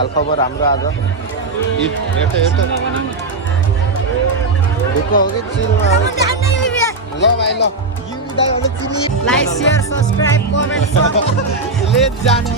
हालखबर हाम्रो आज ढुक्क हो कि चिलमा ल भाइ ल लाइक शेयर सब्सक्राइब कमेन्ट ले जानु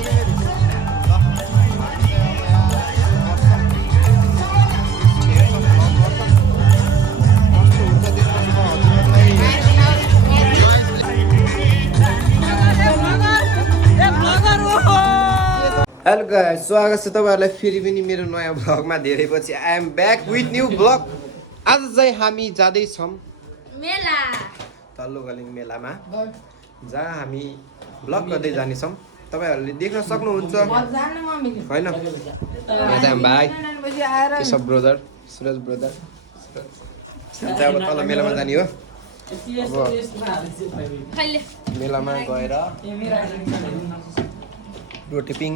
हेलो गाइस, स्वागत छ तपाईहरुलाई फेरि पनि मेरो नयाँ भ्लगमा। धेरै पछि I am back with new vlog. आज चाहिँ हामी जाँदै छौं मेला, तल्लो गलिङ मेलामा, जहाँ हामी भ्लग गर्दै जाने छौं। तपाईहरुले देख्न सक्नुहुन्छ हैन? यहाँ चाहिँ भाइ केशव ब्रदर, सुरज ब्रदर चाहिँ अब तल मेलामा जाने हो। अब मेलामा गएर रोटिपिङ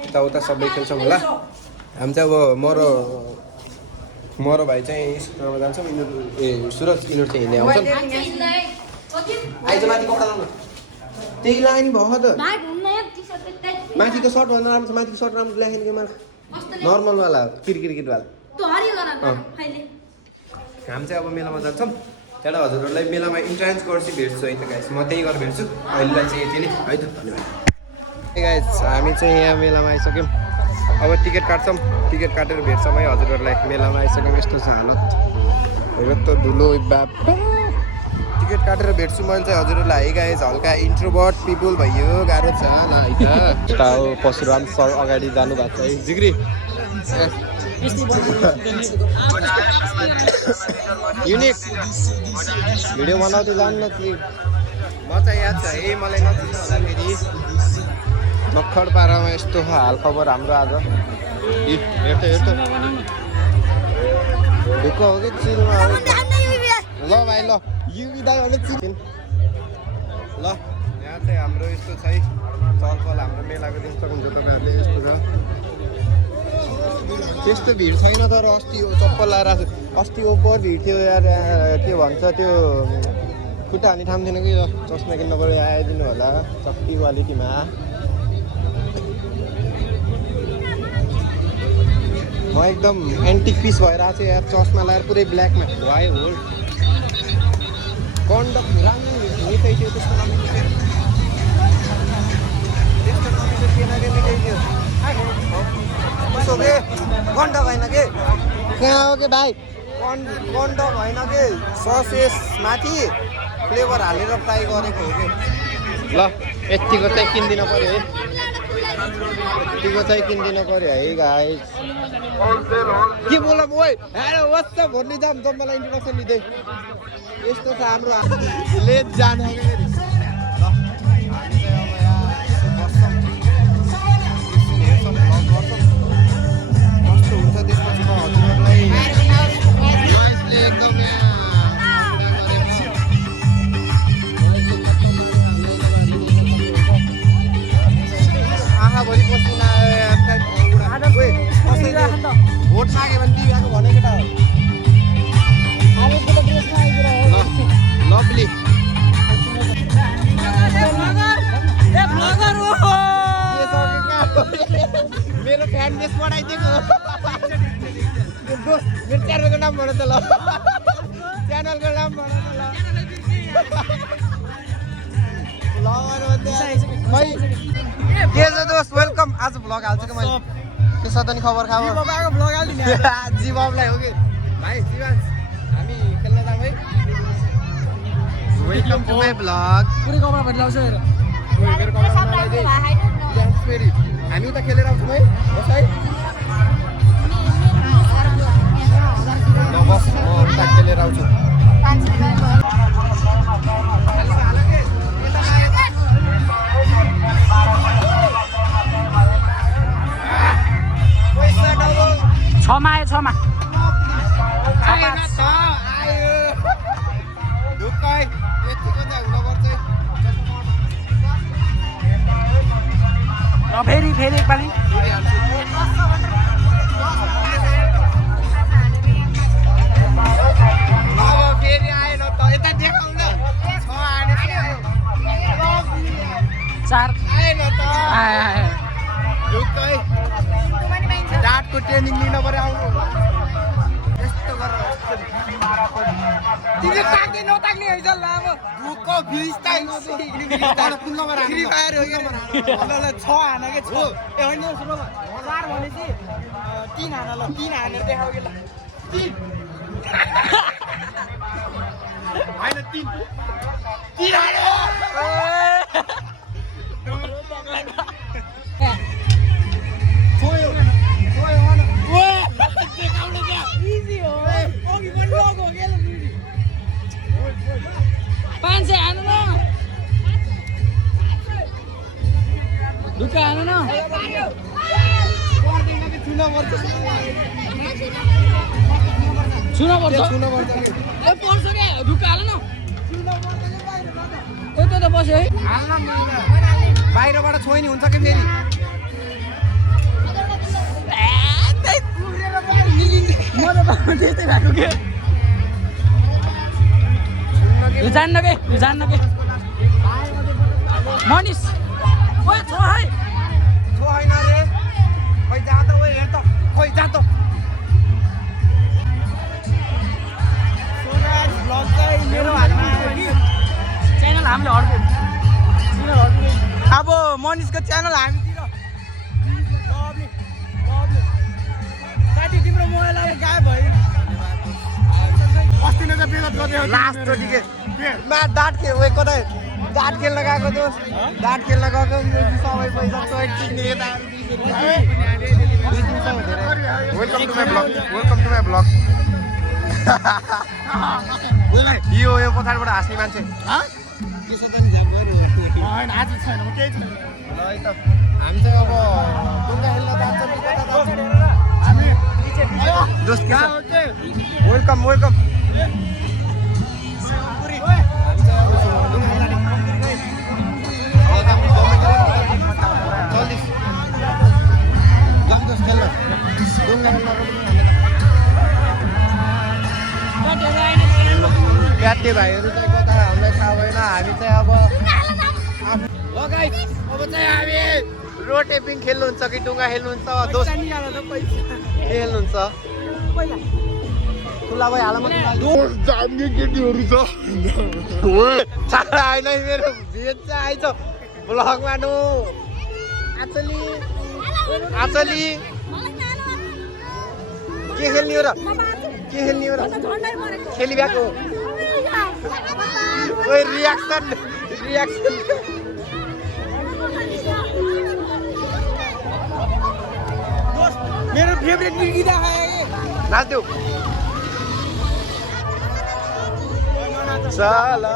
यताउता सबै खेल्छौँ होला। हामी चाहिँ अब मरो भाइ चाहिँ स्कुलमा जान्छौँ। सुरज यिनीहरू चाहिँ हिँड्ने आउँछन्। आइज माथि कपडा लाउनु, त्यही लगायो नि भयो त। माथिको सर्ट भन्दा राम्रो छ, माथिको सर्ट राम्रो ल्याखेन कि मलाई नर्मलवाला क्रिकेटवाला। हामी चाहिँ अब मेलामा जान्छौँ। त्यहाँबाट हजुरहरूलाई मेलामा इन्ट्रान्स गर्छु, भेट्छु है त गाइस। म त्यही गरेर भेट्छु। अहिलेलाई चाहिँ यति नै है त, धन्यवाद। गाइस, हामी चाहिँ यहाँ मेलामा आइसक्यौँ। अब टिकट काट्छौँ, टिकट काटेर भेट्छौँ है हजुरहरूलाई। मेलामा आइसक्यौँ, यस्तो छ हालत, हेर त धुलो बाबा। टिकट काटेर भेट्छु मैले चाहिँ हजुरहरूलाई। है गाइस, हल्का इन्ट्रोभर्ट पिपुल भयो, गाह्रो छ ल है त। यता हो परशुराम सर अगाडि जानुभएको छ है जिग्री। युनिक भिडियो बनाउँदै जानु न कि म चाहिँ याद छ है, मलाई नचिन्नु होला फेरि। नक्खड पारामा यस्तो हाल खबर हाम्रो आज। हेर त ढुक्क हो कि चिलमा ल भाइ ल युवी दाइ भने चिन ल। यहाँ चाहिँ हाम्रो यस्तो छ है चलपल। हाम्रो मेलाको दिन सक्नुहुन्छ तपाईँहरूले। यस्तो छ, त्यस्तो भिड छैन। तर अस्ति चप्पल लगाएर अस्ति ओभर भिड थियो यार। के भन्छ त्यो खुट्टा हान्ने ठाउँ थिएन कि, चस्मा किन्न पऱ्यो। आइदिनु होला चप्पी क्वालिटीमा। म एकदम एन्टिक पिस भएर आएको छु यार, चस्मा लगाएर पुरै ब्ल्याकमा। वाइ होल्ड कन्डक राम्रो मिठाई थियो, त्यस्तो राम्रो थियो, त्यस्तो राम्रो थिएन कि मिठाई थियो। उसो के कन्डक होइन कि, कहाँ हो कि भाइ? कन्डक होइन कि, ससेस माथि फ्लेभर हालेर फ्राई गरेको हो कि। ल यतिको चाहिँ किनिदिनु पऱ्यो है, यतिको चाहिँ किनिदिनु पऱ्यो है गाइस। के बोला ओइ हेलो वाट्सएप भन्ने जाम मलाई इन्ट्रोडक्सन दिँदै। यस्तो छ हाम्रो लेट जानु हो कि फेरि। ल हामी चाहिँ अब यहाँ बस्छौँ, हेर्छौँ, भ्लग गर्छौँ, कस्तो हुन्छ त्यसपछि म हजुरहरूलाई एकदम आँखाभरि पसिना भोट माग्यो भने दिएको भने केटा हो। लभली मेरो फ्यान बेस बढाइदिएको। मेरो च्यानलको नाम भन त ल, च्यानलको नाम भन त ल। के छ दोस्त, वेलकम। आज भ्लग हाल्छु कि मैले। के छ त नि खबर खबर? जी बाबुलाई हो कि भाइ शिवांश, हामी खेल्न जाउँ है। Welcome to my vlog. पुरै कपडा भेट्लाउँछ हेर, मेरो कपडा लगाइदिए फेरि हामी उता खेलेर आउँछौँ है। बस है ल, बस म उता खेलेर आउँछु। छमा आयो, छमा ढुक्कै यतिको चाहिँ हुनुपर्छ र फेरि एकपालि फेरि आएन त यता देखाउन। 4 आएन त आयो ढुक्कै रातको ट्रेनिङ लिन पर्यो आउनु यस्तो गरेर तिमी ताक्दै नताक्ने है जल अब ढुक्क फ्रिस्टाइल फ्री फायर हो यो ल 6 हान के 6 ए होइन सुन ल 1000 भनेपछि 3 हान ल 3 हानेर देखाउ के ल 3 हैन 3 हाने इजी हो ओगी पनि लग हो के ल 500 हानु न ढुक्का हानु न छुन पर्छ ए पर्छ के ढुक्का हाल न ओ त बस्यो है बाहिरबाट छोइनी हुन्छ कि फेरि म त त्यस्तै भएको के यो जान्न के मनिष ओए छ है छो हैन रे खोइ जा त ओए हेर त खोइ जा त ब्लग चाहिँ मेरो हातमा आयो कि च्यानल हामीले हड्को अब मनिषको च्यानल हामीतिर साथी तिम्रो मोबाइल अहिले गायब भयो अस्ति नै त बेगत गर्दै लास्ट चोटि के म्याच डाट खेल ओए कतै डाट खेल्न गएको दोस्त डाट खेल्न गएको सबै पैसा चोइट किन्ने यताहरु वेलकम टु माई ब्लग यो पछाडिबाट हाँस्ने मान्छे हैन आज छैन म केही छैन ल है त हामी चाहिँ अब डुङ्गा खेल्न जान्छौँ कि कता जान्छौँ हामी दोस्त के छ वेलकम प्याटे भाइहरू चाहिँ कता हामीलाई थाहा भएन हामी चाहिँ अब लगाइ अब चाहिँ हामी रोटेपिङ खेल्नुहुन्छ कि डुङ्गा खेल्नुहुन्छ दोस्त के खेल्नुहुन्छ खुला भइहाल दोस्त जान्ने केटीहरू छ होइन मेरो भेज चाहिँ आइज ब्लगमा नु आचली के खेल्ने हो र खेलिरहेको ओए रियाक्सन मेरो फेभरेट गीत आयो नाच्देऊ साला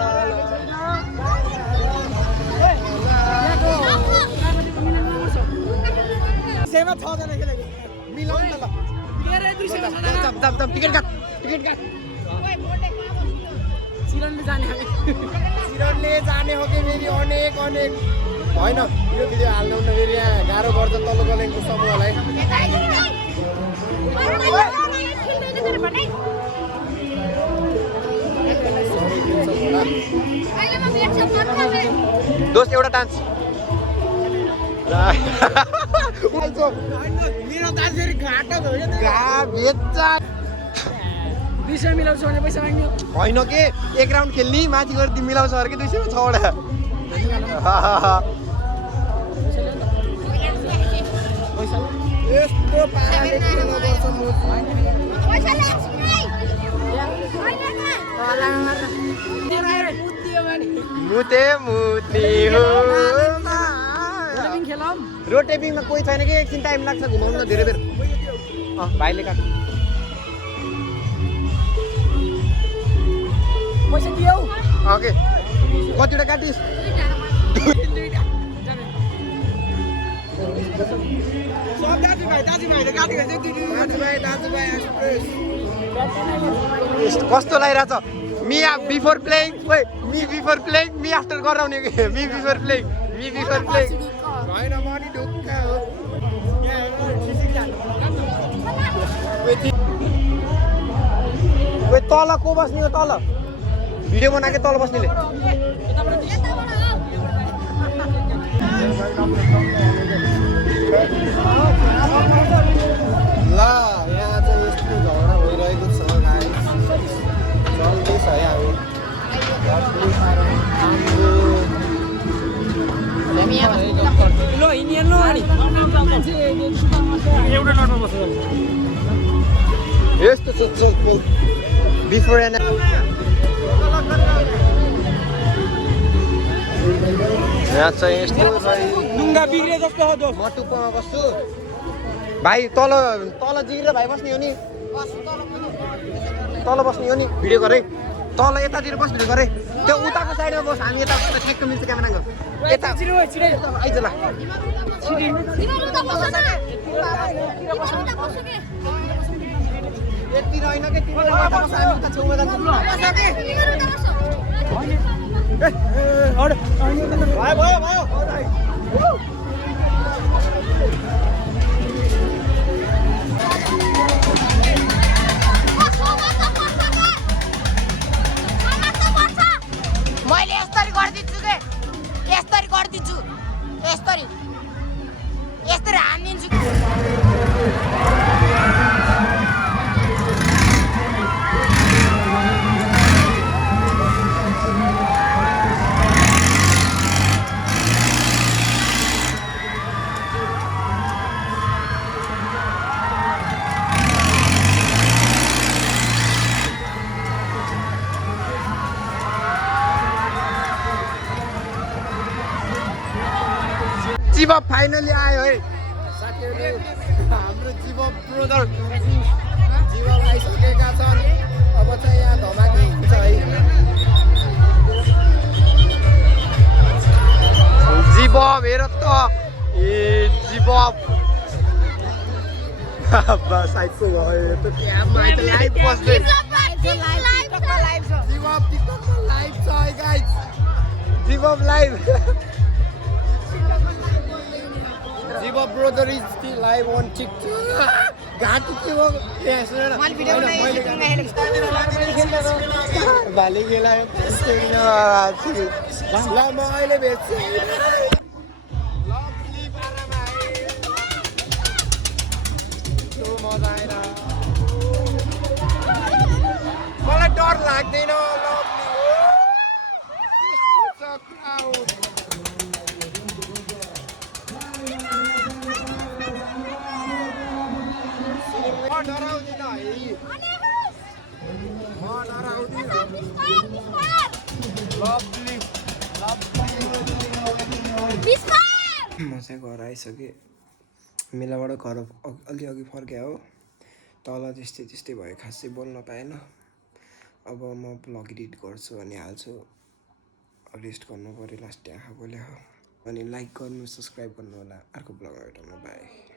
सेवा 6 जना खेलेको मिलाउनु न ल दम टिकट काट चिरनले जाने हो कि फेरि अनेक होइन यो भिडियो हाल्नु न फेरि यहाँ गाह्रो गर्छ तल्लो गलेको समूहलाई दोस्त एउटा डान्स मेरो दाजु फेरि घाटा भयो विषय मिलाउँछ भने पैसा माग्ने होइन के एक राउन्ड खेल्ने माथि गएर मिलाउँछ अरे कि 200 मा 6 वटा यस्तो पाराले खेल्नुपर्छ मुते हो रोटेपिङमा कोही छैन कि एकछिन टाइम लाग्छ घुमाउनु न धेरै बेर भाइले काट पैसा दियौ ओके कतिवटा काटिस् सब दाजुभाइले काटेको चाहिँ कस्तो लागिरहेछ me before playing me after गराउने मी बिफोर प्लेइङ होइन म नि ढुक्का हो तल को बस्ने हो तल भिडियो बनाके तल बस्नेले लो हिँडिहाल्नु अनि एउटा नटमा बस्नु यस्तो छ बिफोर एन्ड यहाँ चाहिँ यस्तो ढुङ्गा बिग्रे जस्तो हो दोस्त म टुप्पोमा बस्छु भाइ तल तल जिरेर भाइ बस्ने हो नि तल बस्ने हो नि भिडियो गरे तल यतातिर बस भिडियो गरे त्यो उताको साइडमा बस हामी यता ठ्याक्क मिल्छ क्यामेराको यता आइज ल यतिर होइन के तिमीले माथा बस हामी उता छेउमा मैले यसरी गरिदिन्छु के यसरी गरिदिन्छु यसरी यसरी हानिदिन्छु जीव फाइनली आयो है साथीहरु हाम्रो जीव ब्रदर जीव आइसकेका छन् अब चाहिँ यहाँ धमाका हुन्छ है जीव हेर त ए जीव बस आइपुग्यो गयो त त्यहाँ माइक लाइभ बस्दै जीव टिकटकमा लाइभ छ है गाइस जीव live Jiva brother is still live on TikTok. घाँटी के हो यहाँ सुन न मैले भिडियो बनाएँ भाले खेलायो ल म अहिले भेट्छु लभली पारामा आए त्यो मजा आएन मलाई डर लाग्दैन लभली डराउँदिन है म डराउँदिन म चाहिँ घर आइसकेँ मेलाबाट घर अलि अघि फर्केँ हो तल त्यस्तै भयो खासै बोल्न पाएन अब म ब्लग एडिट गर्छु अनि हाल्छु रेस्ट गर्नु पऱ्यो लास्ट आँखा बोल्यो हो अनि लाइक गर्नु सब्सक्राइब गर्नु होला अर्को ब्लगमा भेटौँ बाई